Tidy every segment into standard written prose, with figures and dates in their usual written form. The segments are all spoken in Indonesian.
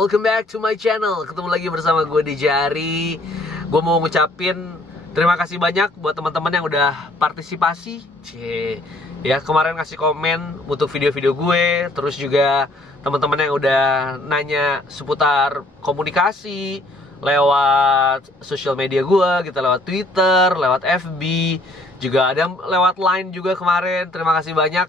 welcome back to my channel. Ketemu lagi bersama gue di Jari. Gue mau ngucapin terima kasih banyak buat teman-teman yang udah partisipasi. Ya, kemarin ngasih komen untuk video-video gue. Terus juga teman-teman yang udah nanya seputar komunikasi lewat sosial media gue, gitu, lewat Twitter, lewat FB, juga ada lewat Line juga kemarin. Terima kasih banyak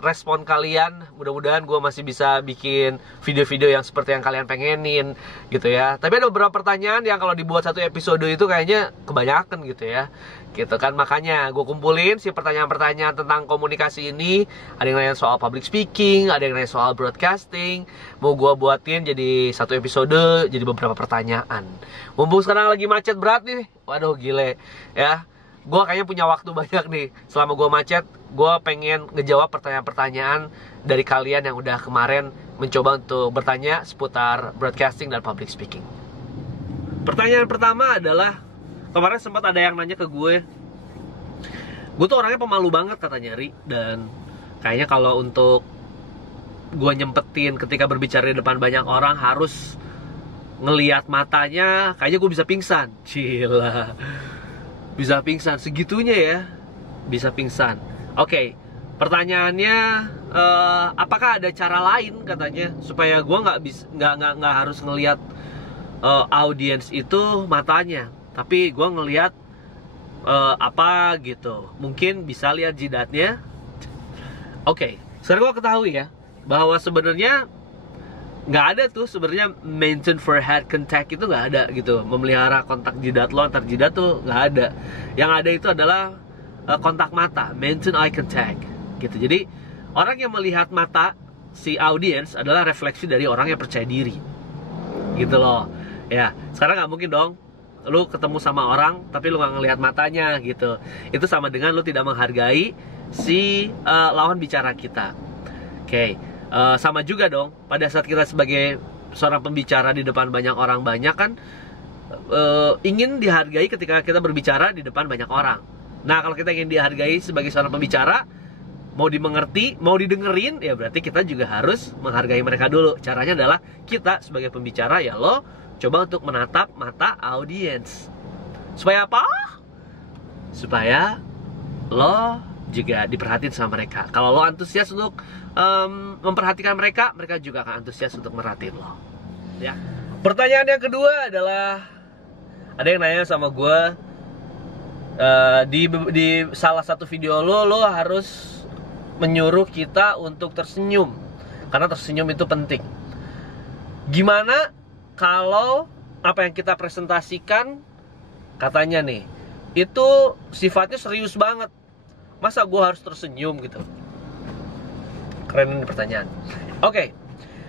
respon kalian. Mudah-mudahan gue masih bisa bikin video-video yang seperti yang kalian pengenin, gitu ya. Tapi ada beberapa pertanyaan yang kalau dibuat satu episode itu kayaknya kebanyakan, gitu ya, gitu kan. Makanya gue kumpulin si pertanyaan-pertanyaan tentang komunikasi ini. Ada yang nanya soal public speaking, ada yang nanya soal broadcasting. Mau gue buatin jadi satu episode, jadi beberapa pertanyaan. Mumpung sekarang lagi macet berat nih, waduh gile ya, gue kayaknya punya waktu banyak nih. Selama gue macet, gue pengen ngejawab pertanyaan-pertanyaan dari kalian yang udah kemarin mencoba untuk bertanya seputar broadcasting dan public speaking. Pertanyaan pertama adalah, kemarin sempat ada yang nanya ke gue tuh orangnya pemalu banget katanya, Ri. Dan kayaknya kalau untuk gue nyempetin ketika berbicara di depan banyak orang harus ngelihat matanya, kayaknya gue bisa pingsan. Cila, bisa pingsan segitunya ya, bisa pingsan. Oke, pertanyaannya, apakah ada cara lain katanya supaya gue nggak harus ngelihat audiens itu matanya, tapi gue ngelihat apa gitu, mungkin bisa lihat jidatnya. Oke, sekarang gue ketahui ya bahwa sebenarnya nggak ada tuh sebenarnya maintain forehead contact, itu nggak ada gitu, memelihara kontak jidat lo antar jidat tuh nggak ada. Yang ada itu adalah kontak mata, maintain eye contact gitu. Jadi orang yang melihat mata si audiens adalah refleksi dari orang yang percaya diri, gitu loh ya. Sekarang nggak mungkin dong lu ketemu sama orang tapi lu nggak ngelihat matanya gitu. Itu sama dengan lu tidak menghargai si lawan bicara kita. Oke. Sama juga dong pada saat kita sebagai seorang pembicara di depan banyak orang, banyak kan ingin dihargai ketika kita berbicara di depan banyak orang. Nah, kalau kita ingin dihargai sebagai seorang pembicara, mau dimengerti, mau didengerin, ya berarti kita juga harus menghargai mereka dulu. Caranya adalah kita sebagai pembicara, ya lo coba untuk menatap mata audiens. Supaya apa? Supaya lo juga diperhatiin sama mereka. Kalau lo antusias untuk memperhatikan mereka, mereka juga akan antusias untuk merhatiin lo ya. Pertanyaan yang kedua adalah, ada yang nanya sama gue, di salah satu video lo harus menyuruh kita untuk tersenyum karena tersenyum itu penting. Gimana kalau apa yang kita presentasikan katanya nih itu sifatnya serius banget, masa gue harus tersenyum gitu? Keren ini pertanyaan. Oke,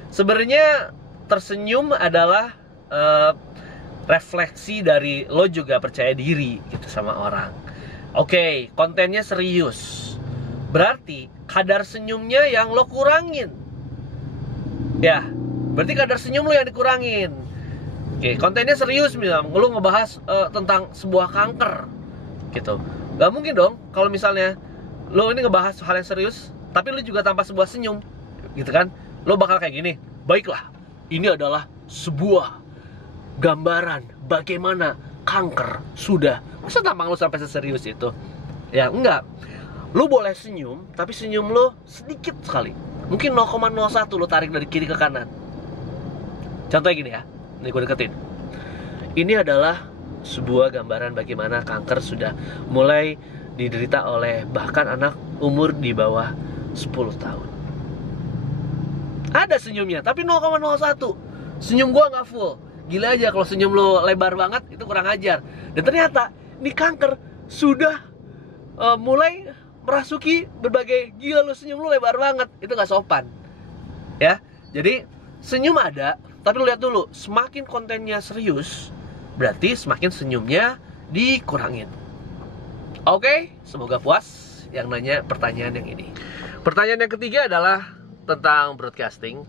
sebenarnya tersenyum adalah refleksi dari lo juga percaya diri gitu sama orang. Oke, kontennya serius, berarti kadar senyumnya yang lo kurangin. Ya, berarti kadar senyum lo yang dikurangin. Oke, kontennya serius, misalnya lo ngebahas tentang sebuah kanker gitu. Gak mungkin dong kalau misalnya lo ini ngebahas hal yang serius tapi lo juga tanpa sebuah senyum gitu kan. Lo bakal kayak gini, baiklah, ini adalah sebuah gambaran bagaimana kanker sudah. Masa tampang lo sampai seserius itu? Ya enggak. Lo boleh senyum, tapi senyum lo sedikit sekali, mungkin 0,01 lo tarik dari kiri ke kanan. Contohnya gini ya, ini gue deketin. Ini adalah sebuah gambaran bagaimana kanker sudah mulai diderita oleh bahkan anak umur di bawah 10 tahun. Ada senyumnya, tapi 0,01. Senyum gue nggak full. Gila aja kalau senyum lo lebar banget, itu kurang ajar. Dan ternyata ini kanker sudah mulai merasuki berbagai, gila lo senyum lo lebar banget, itu nggak sopan ya. Jadi senyum ada, tapi lo lihat dulu, semakin kontennya serius berarti semakin senyumnya dikurangin. Oke, semoga puas yang nanya pertanyaan yang ini. Pertanyaan yang ketiga adalah tentang broadcasting.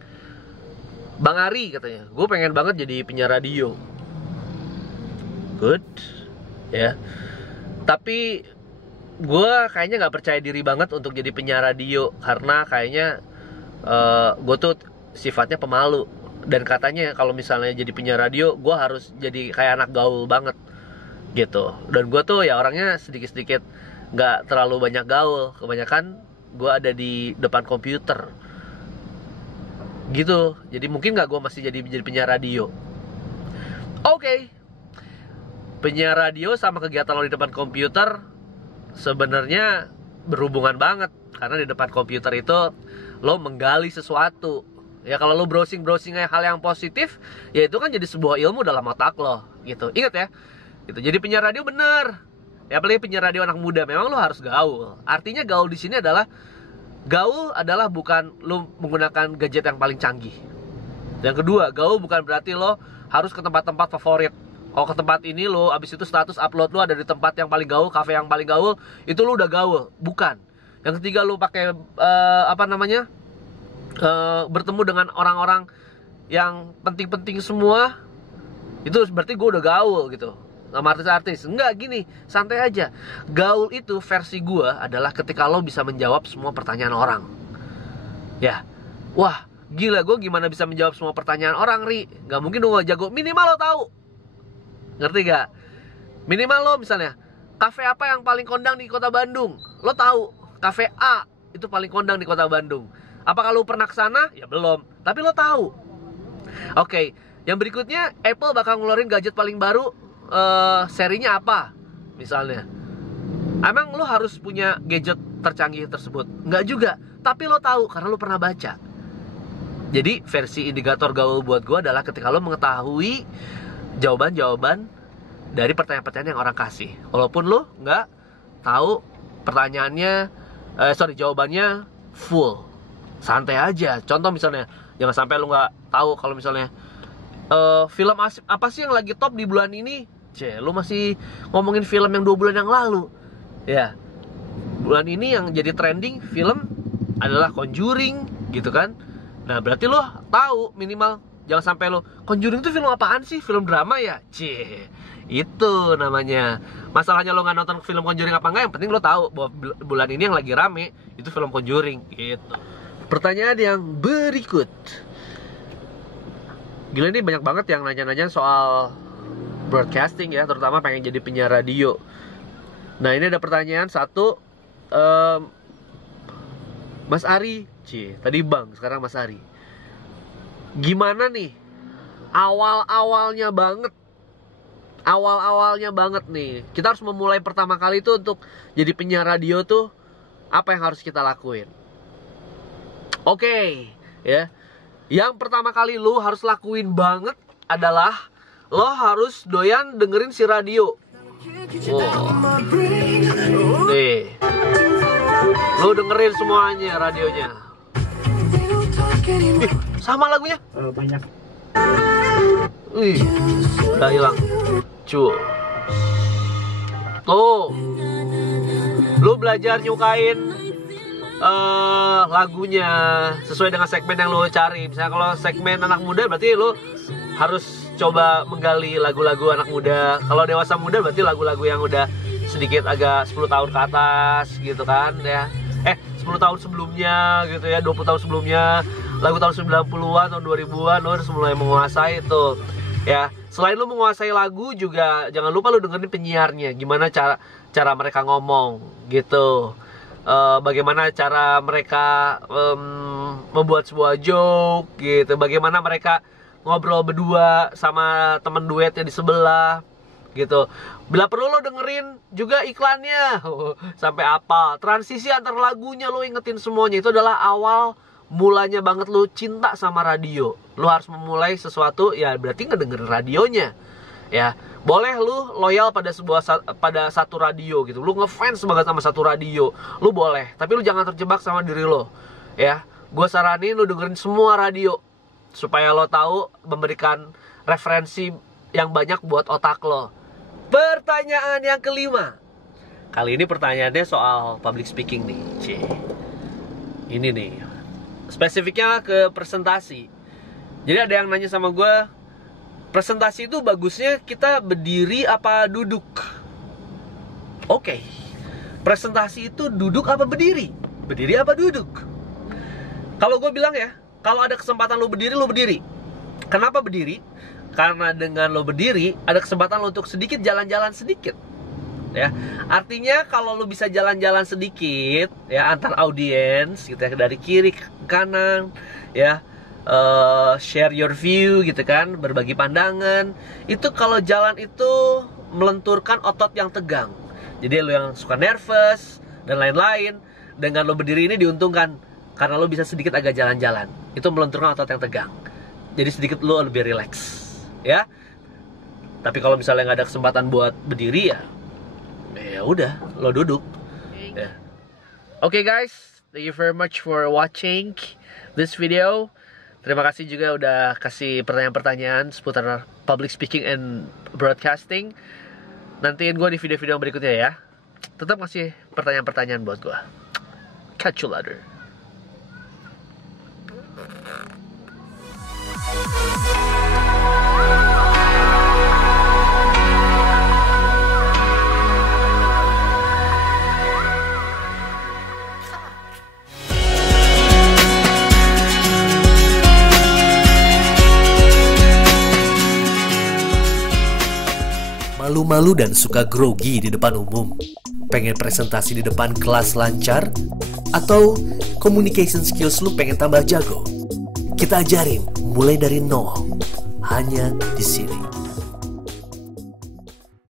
Bang Ari katanya, gue pengen banget jadi penyiar radio. Good ya, tapi gue kayaknya nggak percaya diri banget untuk jadi penyiar radio karena kayaknya gue tuh sifatnya pemalu Dan katanya kalau misalnya jadi penyiar radio, gue harus jadi kayak anak gaul banget gitu. Dan gue tuh ya orangnya sedikit-sedikit nggak terlalu banyak gaul. Kebanyakan gue ada di depan komputer gitu. Jadi mungkin nggak gue masih jadi penyiar radio. Oke. Penyiar radio sama kegiatan lo di depan komputer sebenarnya berhubungan banget. Karena di depan komputer itu lo menggali sesuatu. Ya kalau lo browsing hal yang positif, ya itu kan jadi sebuah ilmu dalam otak lo gitu. Ingat ya, gitu. Jadi penyiar radio bener. Ya apalagi penyiar radio anak muda, memang lo harus gaul. Artinya gaul di sini adalah bukan lo menggunakan gadget yang paling canggih. Yang kedua, gaul bukan berarti lo harus ke tempat-tempat favorit. Kalau ke tempat ini lo, abis itu status upload lo ada di tempat yang paling gaul, kafe yang paling gaul, itu lo udah gaul. Bukan. Yang ketiga, lo pakai bertemu dengan orang-orang yang penting-penting semua, itu berarti gue udah gaul gitu sama artis-artis. Enggak, gini, santai aja. Gaul itu versi gue adalah ketika lo bisa menjawab semua pertanyaan orang. Ya, wah gila, gue gimana bisa menjawab semua pertanyaan orang, Ri? Gak mungkin lo gak jago, minimal lo tahu. Ngerti gak? Minimal lo misalnya, kafe apa yang paling kondang di kota Bandung? Lo tahu, kafe A itu paling kondang di kota Bandung. Apakah lo pernah kesana? Ya belum, tapi lo tahu. Oke, yang berikutnya, Apple bakal ngeluarin gadget paling baru, serinya apa? Misalnya, emang lo harus punya gadget tercanggih tersebut? Enggak juga, tapi lo tahu karena lo pernah baca. Jadi versi indikator gaul buat gue adalah ketika lo mengetahui jawaban-jawaban dari pertanyaan-pertanyaan yang orang kasih, walaupun lo nggak tahu pertanyaannya, jawabannya full. Santai aja. Contoh misalnya, jangan sampai lu nggak tahu kalau misalnya film apa sih yang lagi top di bulan ini. Lu masih ngomongin film yang 2 bulan yang lalu. Ya, bulan ini yang jadi trending film adalah Conjuring gitu kan. Nah berarti lo tahu minimal. Jangan sampai lo, Conjuring itu film apaan sih? Film drama ya? Itu namanya. Masalahnya lo nggak nonton film Conjuring apa enggak, yang penting lo tahu bahwa bulan ini yang lagi rame itu film Conjuring gitu. Pertanyaan yang berikut. Gila, ini banyak banget yang nanya-nanya soal broadcasting ya, terutama pengen jadi penyiar radio. Nah ini ada pertanyaan satu, Mas Ari, tadi Bang, sekarang Mas Ari. Gimana nih awal-awalnya banget nih, kita harus memulai pertama kali itu untuk jadi penyiar radio tuh, apa yang harus kita lakuin? Oke, ya. Yang pertama kali lo harus lakuin banget adalah lo harus doyan dengerin si radio. Nih, lo dengerin semuanya radionya. Sama lagunya? Banyak. Udah hilang. Tuh, lo belajar nyukain lagunya sesuai dengan segmen yang lo cari. Misalnya kalau segmen anak muda, berarti lo harus coba menggali lagu-lagu anak muda. Kalau dewasa muda berarti lagu-lagu yang udah sedikit agak 10 tahun ke atas gitu kan ya. 10 tahun sebelumnya gitu ya, 20 tahun sebelumnya, lagu tahun 90-an, tahun 2000-an, lo harus mulai menguasai itu ya. Selain lo menguasai lagu juga jangan lupa lo dengerin penyiarnya, gimana cara mereka ngomong gitu. Bagaimana cara mereka membuat sebuah joke gitu, bagaimana mereka ngobrol berdua sama temen duetnya di sebelah gitu. Bila perlu lo dengerin juga iklannya sampai apa, transisi antar lagunya lo ingetin semuanya. Itu adalah awal mulanya banget lo cinta sama radio. Lo harus memulai sesuatu ya, berarti ngedengerin radionya ya. Boleh lu loyal pada satu radio gitu, lu ngefans banget sama satu radio, lu boleh, tapi lu jangan terjebak sama diri lo ya. Gue saranin lu dengerin semua radio supaya lo tahu memberikan referensi yang banyak buat otak lo. Pertanyaan yang kelima, kali ini pertanyaannya soal public speaking nih. Ini nih, spesifiknya ke presentasi. Jadi ada yang nanya sama gue, presentasi itu bagusnya kita berdiri apa duduk? Oke. Presentasi itu duduk apa berdiri? Berdiri apa duduk? Kalau gue bilang ya, kalau ada kesempatan lu berdiri, lu berdiri. Kenapa berdiri? Karena dengan lo berdiri, ada kesempatan lo untuk sedikit jalan-jalan sedikit. Ya, artinya kalau lo bisa jalan-jalan sedikit, ya, antar audiens, gitu ya, dari kiri ke kanan, ya, share your view, gitu kan, berbagi pandangan. Itu kalau jalan itu melenturkan otot yang tegang. Jadi lo yang suka nervous dan lain-lain, dengan lo berdiri ini diuntungkan karena lo bisa sedikit agak jalan-jalan. Itu melenturkan otot yang tegang. Jadi sedikit lo lebih relax. Ya, tapi kalau misalnya nggak ada kesempatan buat berdiri, ya udah, lo duduk. Ya. Oke guys, thank you very much for watching this video. Terima kasih juga udah kasih pertanyaan-pertanyaan seputar public speaking and broadcasting. Nantiin gue di video-video berikutnya ya. Tetap kasih pertanyaan-pertanyaan buat gue. Catch you later. Malu-malu dan suka grogi di depan umum? Pengen presentasi di depan kelas lancar? Atau communication skills lu pengen tambah jago? Kita ajarin mulai dari nol, hanya di sini.